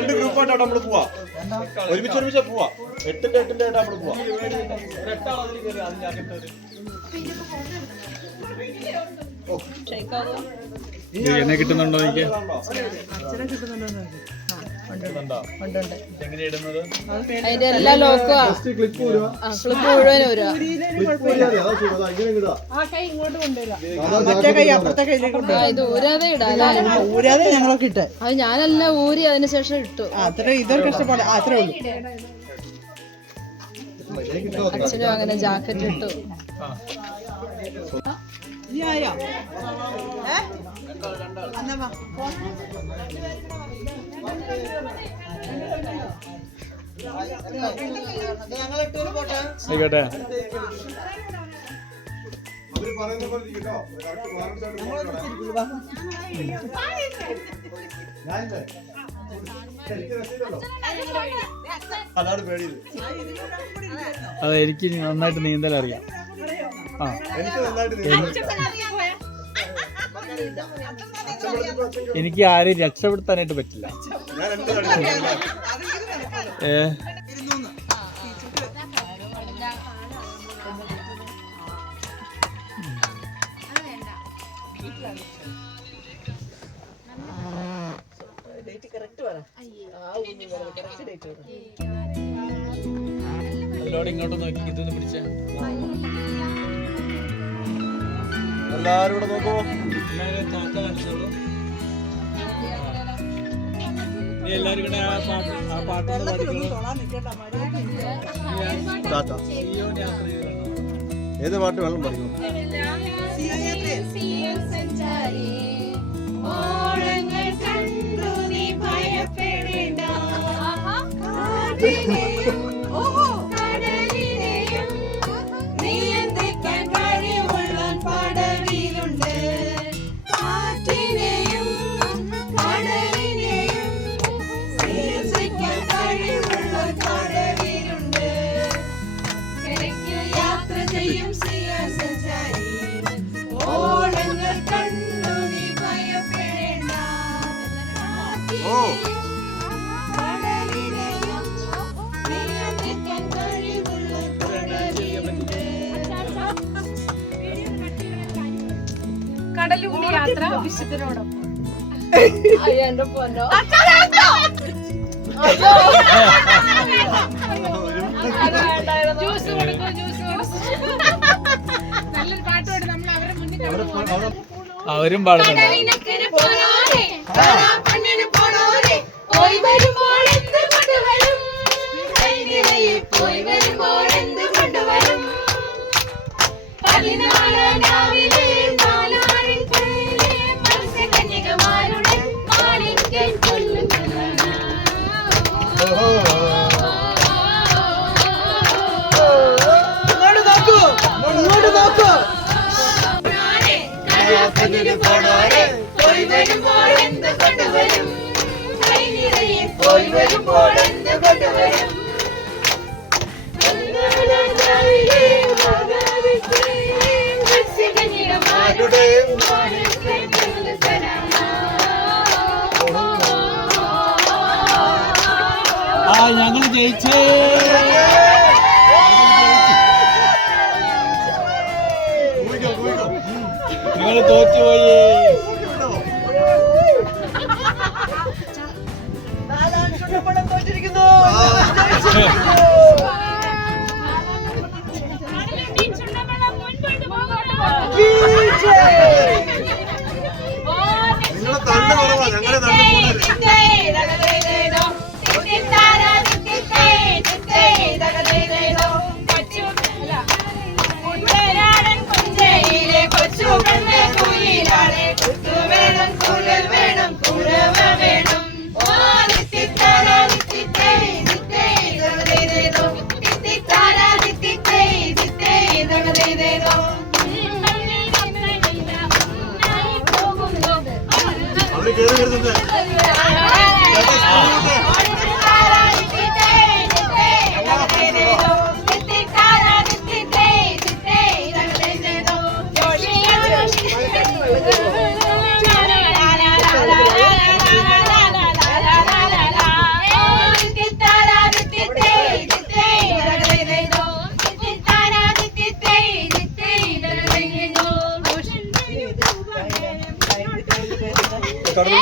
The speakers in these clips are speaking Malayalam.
രണ്ട് രണ്ട് ഗ്രൂപ്പായിട്ടാണ് നമ്മൾ പോവാ. ഒരുമിച്ച് ഒരുമിച്ച് പോവാ. എട്ടിന്റെ എട്ടിന്റെ ആയിട്ട് നമ്മൾ പോവാ. എന്നെ കിട്ടുന്നുണ്ടോ എനിക്ക്. അതിന്റെ എല്ലാ ലോക്കും ക്ലിപ്പ് മുഴുവൻ ഇത് ഊരാതെ? ഊരാതെ ഞങ്ങളൊക്കെ ഇട്ട്. അത് ഞാനെല്ലാം ഊരി അതിന് ശേഷം ഇട്ടു. അത്ര ഇതൊരു കഷ്ടപ്പാട്. അത്രേ ഉള്ളൂ. അച്ഛനും അങ്ങനെ ജാക്കറ്റ് ഇട്ടു. ഇനി ആയോ? ഏ? ആയിക്കോട്ടെ. അതെ എനിക്ക് നന്നായിട്ട് നീന്തൽ അറിയാം ആ. എനിക്ക് നന്നായിട്ട് എനിക്ക് ആരെയും രക്ഷപ്പെടുത്താനായിട്ട് പറ്റില്ല. ഏ? അതിലോട് ഇങ്ങോട്ട് നോക്കി ഇതൊന്ന് പിടിച്ച. എല്ലാരും എല്ലാരും കൂടെ ആ. പാട്ട് ആ ഏത് പാട്ട് വെള്ളം പഠിക്കും യാത്ര ജ്യൂസ് കൊടുക്കൂ ജ്യൂസ് നല്ലൊരു നമ്മൾ അവരെ മുന്നിൽ അവരും പാടുന്നുണ്ട്. എന്ത് കൊണ്ടുവരും ആ ഞങ്ങൾ ജയിച്ചേ. ഞങ്ങൾ തോറ്റുപോയി. ചുണ്ടപ്പടം തോറ്റിരിക്കുന്നു. നിങ്ങളെ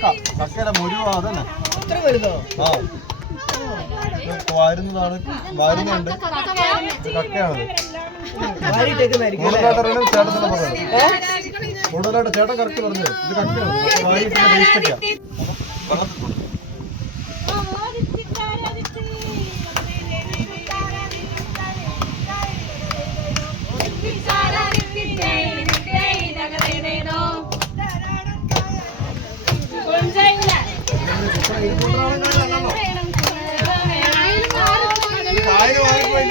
കക്ക. കക്കയുടെ മുരുവാ അതന്നെ. ആ. വാരുന്നതാണ്. വാരുന്നുണ്ട്. കക്കയാണത്. കൂടുതലായിട്ട് ചേട്ടൻ തന്നെ പറയുന്നത്. കൂടുതലായിട്ട് ചേട്ടൻ കറക്റ്റ് പറഞ്ഞു ഇത് കക്കയാണ്. വാരി വേസ്റ്റ്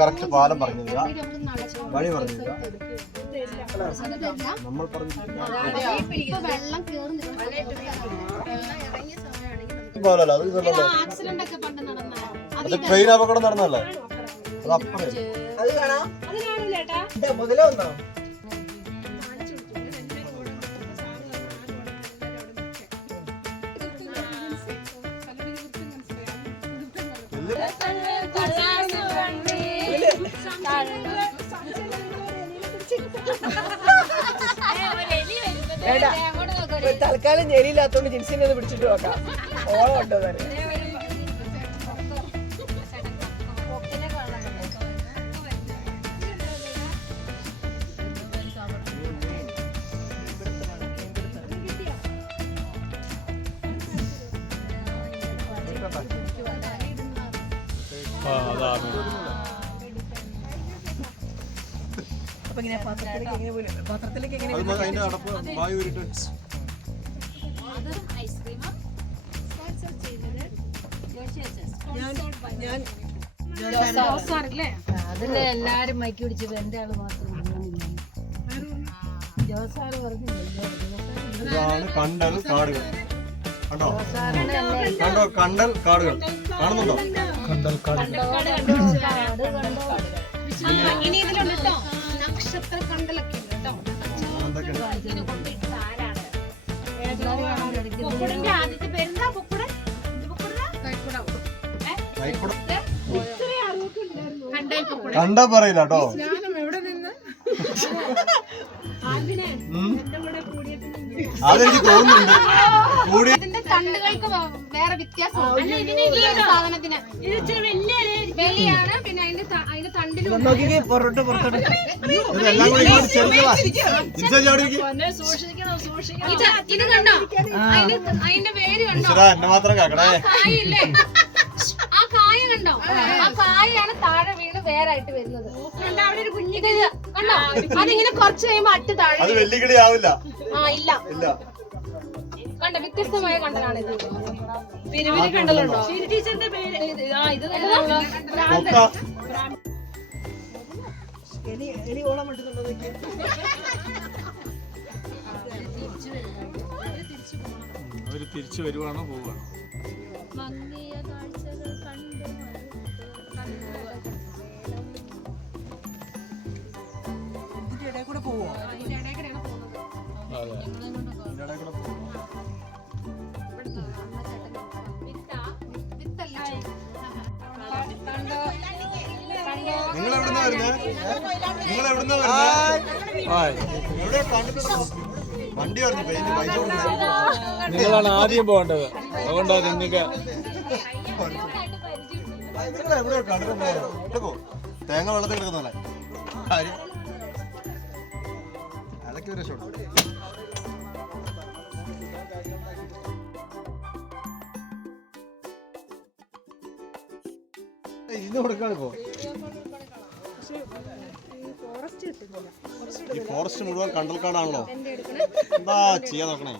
കറക്റ്റ് പാലം പറഞ്ഞു തരിക വഴി പറഞ്ഞു തരിക നമ്മൾ പറഞ്ഞു പാലല്ല അത് ഇതല്ലല്ലോ അത് ട്രെയിൻ അപകടം നടന്നല്ലേ അത് അപ്പുറം. അത് കാണാം. മുതലേ വന്നോ? തൽക്കാലം ഞെരിയില്ലാത്തോണ്ട് ജിൻസിനെ ഒന്ന് പിടിച്ചിട്ട് നോക്കാം. ഓളം ഉണ്ടോ തന്നെ ആ അതാണ്. അപ്പൊ ഇങ്ങനെ പാത്രത്തിലേക്ക് എങ്ങനെ പോലും പാത്രത്തിലേക്ക് എങ്ങനെ ഞാൻ അതിൽ എല്ലാരും മൈക്ക് പിടിച്ചത് എന്റെ ആൾ മാത്രം ജോസാറ് പറഞ്ഞില്ലല്ലോ ഇതാണ് കണ്ടൽ കാടുകൾ കണ്ടോ കണ്ടോ കണ്ടൽ കാടുകൾ കാണുന്നുണ്ടോ കണ്ടൽ കാടുകൾ ഇനി ഇതിലുണ്ട് നക്ഷത്ര കണ്ടലൊക്കെ ഉണ്ട് കേട്ടോ. എന്തൊക്കെയുണ്ട് കുക്കുടിന്റെ ആദ്യത്തെ പേരെന്താ? കണ്ടാ പറയില്ല കേട്ടോ. അതെനിക്ക് തോന്നുന്നുണ്ട്. കൂടി അതിന്റെ തണ്ടുകൾക്ക് വേറെ വ്യത്യാസം വലിയാണ് നോക്കിക്കേ പുറത്തോട്ട് പുറത്തോട്ട് ഇതെല്ലാം കൂടി ചെറുതാ എന്നെ മാത്രം കാക്കണേ ആ കായ കണ്ടോ? ആ. കായാണ് താഴെ വീണ് വേറായിട്ട് വരുന്നത്. കണ്ടോ അവിടെ ഒരു കുഞ്ഞിത് കണ്ടോ? അതിങ്ങനെ കുറച്ച് കഴിയുമ്പോ അട്ട് താഴെ അത് വെല്ലുകിളി ആവില്ല ആ ഇല്ല. ഇല്ല. കണ്ട വ്യത്യസ്തമായ കണ്ടലാണ് ഇത്. പിരിവിന് കണ്ടലുണ്ടോ ടീച്ചറിന്റെ പേര് ആ ഇത് എലി എലി ഓളം പറ്റുന്നുണ്ടോ നോക്കിയേ അവർ തിരിച്ചു വരുവാണോ പോവുകയാണോ. ഇതിന്റെ ഇടയിൽ കൂടെ പോവോ ഇതിന്റെ ഇടയ്ക്കിടെയാണ് പോകുന്നത് അതെ ഇതിന്റെ ഇടയിൽ കൂടെ പോകും. നിങ്ങൾ എവിടുന്നാ വരുന്നത് നിങ്ങൾ എവിടുന്നാ വരുന്നത് വണ്ടി പറഞ്ഞു പെയിന്റ് പൈസ നിങ്ങളാണ് ആദ്യം പോകേണ്ടത്. അതുകൊണ്ടാ നിങ്ങൾക്ക് നിങ്ങൾ എവിടെ കണ്ടിട്ടുണ്ടോ തേങ്ങ വെള്ളത്തിൽ കിടക്കുന്നല്ലേ കാര്യം അതൊക്കെ ഒരു രക്ഷപ്പെട്ടു ഇന്ന് കൊടുക്കാണ് ഈ ഫോറസ്റ്റ് മുഴുവൻ കണ്ടൽക്കാടാണല്ലോ എന്താ ചെയ്യാൻ നോക്കണേ?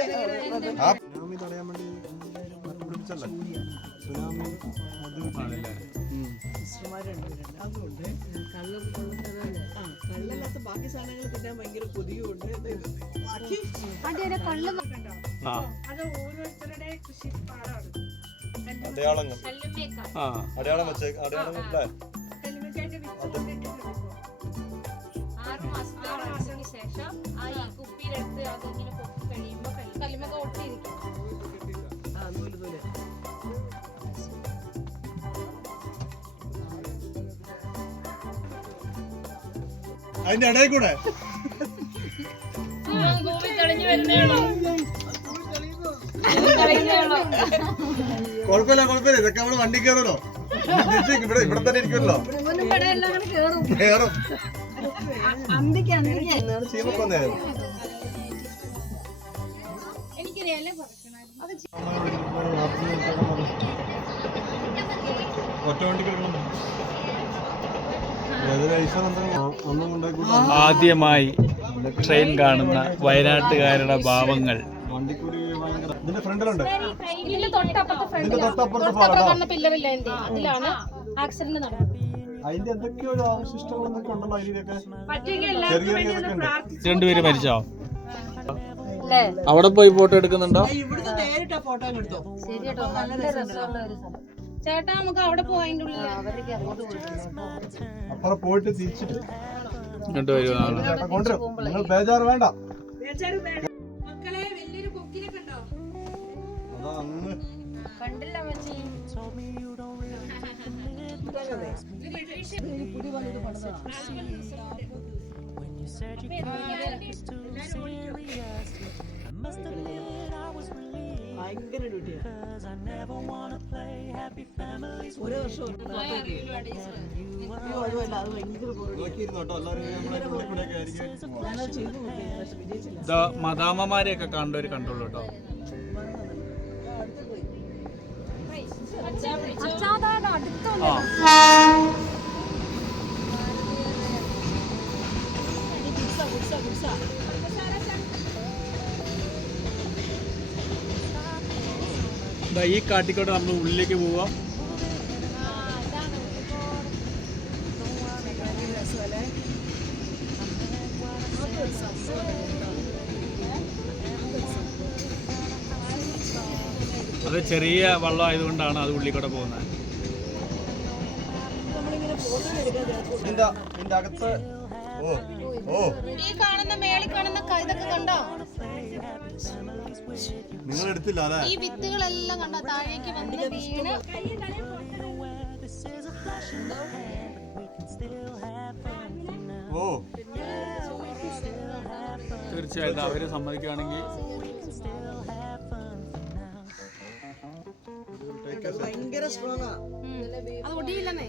സുനാമി തടയാൻ വേണ്ടി സുനാമി അതുകൊണ്ട് കള്ളം കള്ളല്ലാത്ത ബാക്കി സാധനങ്ങൾ കിട്ടാൻ ഭയങ്കര കൊതിയുണ്ട് ബാക്കി അതിന്റെ കള്ള് ആ. അടയാളങ്ങൾ. ആ. അടയാളം വെച്ചേ അടയാളം അല്ലേ അതിന്റെ ഇടയിൽ കൂടെ? ആ ഈ കുഴപ്പമില്ല കുഴപ്പമില്ല. ഇതൊക്കെ നമ്മൾ വണ്ടി കയറണോ ഇവിടെ ഇവിടെ തന്നെ ഇരിക്കുമല്ലോ. കൊണ്ടായി ആദ്യമായി ട്രെയിൻ കാണുന്ന വയനാട്ടുകാരുടെ ഭാവങ്ങൾ. ഫ്രണ്ടിലുണ്ട് ഇതിന്റെ തൊട്ടപ്പുറത്തെ ഇതിന്റെ ഫ്രണ്ടിലാണ് തൊട്ടപ്പുറത്ത് തൊട്ടപ്പുറം പില്ലറില്ല എന്റെ അതിലാണ് ആക്സിഡന്റ് നടന്നത്. അതിന്റെ എന്തൊക്കെയോ ഒരു അവശിഷ്ടങ്ങൾ എന്നൊക്കെ ഉണ്ടല്ലോ അതിലൊക്കെ ചെറിയ ഉണ്ട് രണ്ടുപേര് മരിച്ചോ? അവിടെ പോയി ഫോട്ടോ എടുക്കുന്നുണ്ടോ? ഇവിടുന്ന് നേരിട്ട് ആ എടുത്തോ. ശരി നല്ല രസമുള്ള ഒരു സ്ഥലം ചേട്ടാ നമുക്ക് അവിടെ ഉള്ളിൽ അപ്പുറം പോയിട്ട് തിരിച്ചിട്ട്. രണ്ടുപേരും ആണ് ചേട്ടാ കൊണ്ടുവരും. നിങ്ങൾ ബേജാറ് വേണ്ട. കണ്ടില്ല മച്ചി ഭയങ്കര ഡ്യൂട്ടിയാ ഒരു വർഷം നോക്കിയിരുന്നു കേട്ടോ. ഈ കാട്ടിക്കോട്ട് നമ്മൾ ഉള്ളിലേക്ക് പോവാം. അത് ചെറിയ വള്ളം ആയതുകൊണ്ടാണ് അത് ഉള്ളിക്കൂടെ പോകുന്നത്. ഇതിന്റെ ഇതിന്റെ അകത്ത്? ഓ ഓ. ഈ കാണുന്ന മേളിൽ കാണുന്ന ഇതൊക്കെ കണ്ടോ? നിങ്ങൾ എടുത്തില്ല അല്ലേ? ഈ വിത്തുകളെല്ലാം കണ്ടോ? താഴേക്ക് വന്ന് വീണ്. ഓ. തീർച്ചയായിട്ടും അവർ സമ്മതിക്കുകയാണെങ്കിൽ ഭയങ്കര സ്ട്രോങ് ആ. അത് ഒടിയില്ലെന്നേ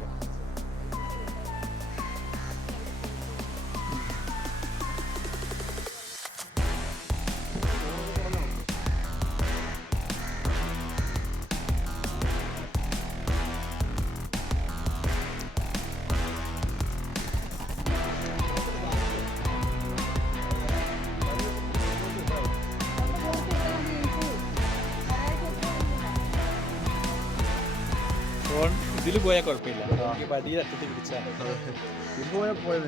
പറഞ്ഞത് ഇതിൽ പോയാൽ കുഴപ്പമില്ല. എനിക്ക് പതിയിൽ അറ്റത്ത് പിടിച്ചാൽ ഇത് പോയാൽ പോയത്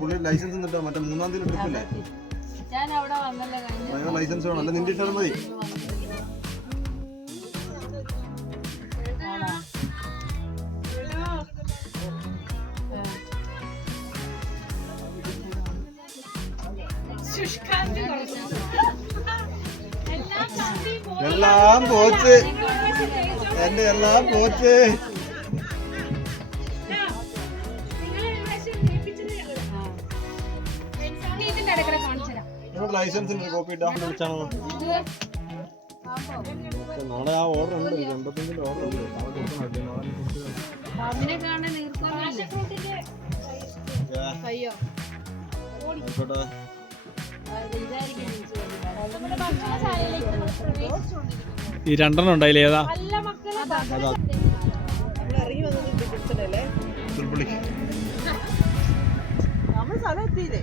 പുള്ളി ലൈസൻസ് കിട്ടാ മറ്റേ മൂന്നാം തീയതി ട്രിപ്പില്ലേ ഭയങ്കര ലൈസൻസ് വേണം. അല്ല നിന്റെ ഇട്ടാൽ മതി. എല്ലാം പോച്ച്. എന്റെ എല്ലാം പോച്ച്. ലൈസൻസിന്റെ കോപ്പി ഇട്ടാ വിളിച്ചാണോ നാളെ ആ ഓർഡർ ഉണ്ട്. എൺപത്തഞ്ചിന്റെ ഓർഡർ ഉണ്ട്. ആയിക്കോട്ടെ. ഈ രണ്ടെണ്ണം ഉണ്ടായില്ലേ? ഏതാ? നല്ല മക്കളെ നമ്മൾ ഇറങ്ങി വന്നത് ഡിജിറ്റലല്ലേ തിരുപ്പള്ളി നമ്മൾ സ്ഥലം എത്തിയില്ലേ?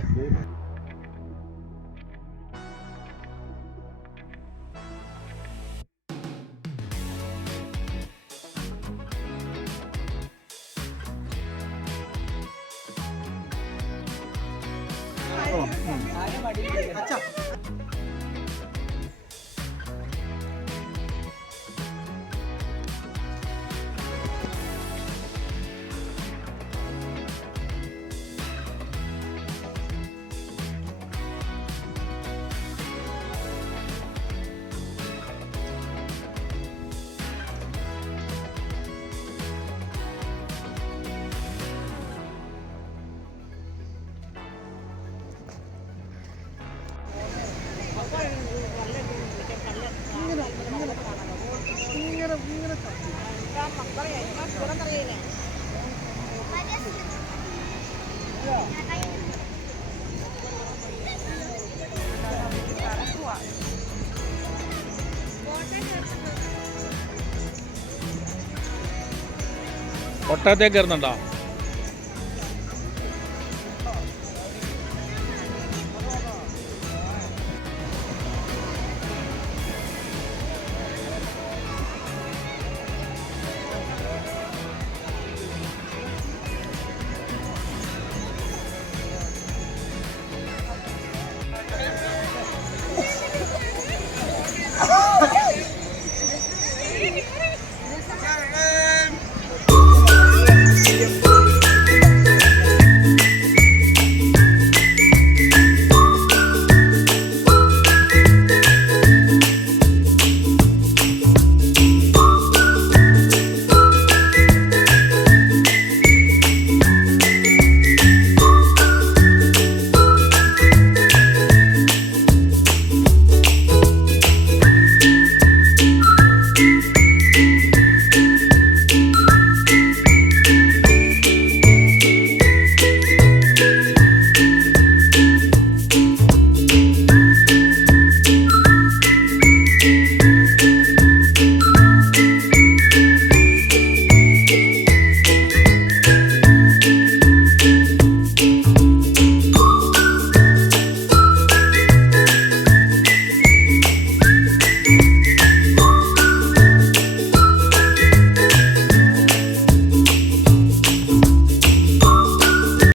अच्छा ഒട്ടകത്തേക്ക് കയറുന്നുണ്ടോ?